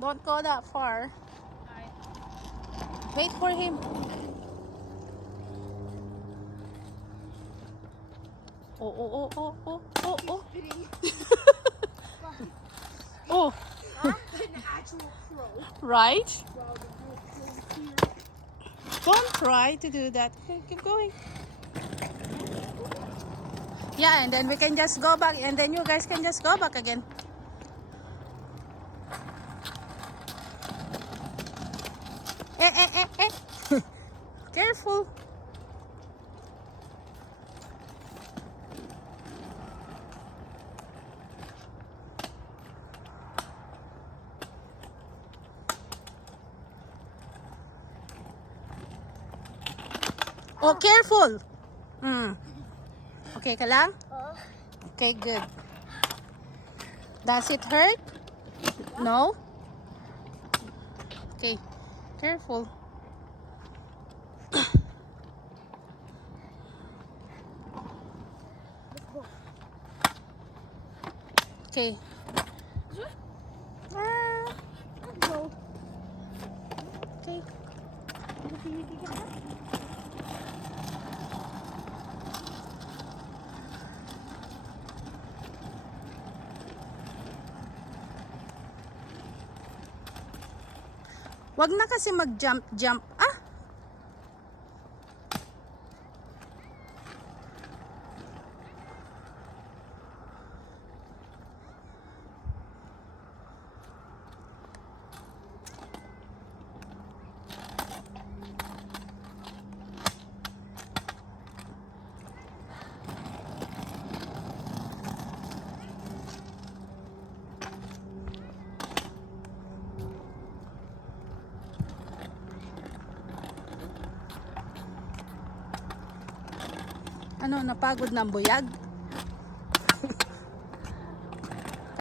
Don't go that far. Wait for him. Oh, oh, oh, oh, oh, oh, oh. Oh. An actual crow. Right? Wow, the crow here. Don't try to do that. Okay, keep going. Yeah, and then we can just go back, and then you guys can just go back again. Eh. Careful. Oh, careful. Okay ka lang? Okay, good. Does it hurt? No? Okay, careful. Okay. Go. Okay. Wag na kasi mag-jump. Ah! Ano, napagod na ang buyag?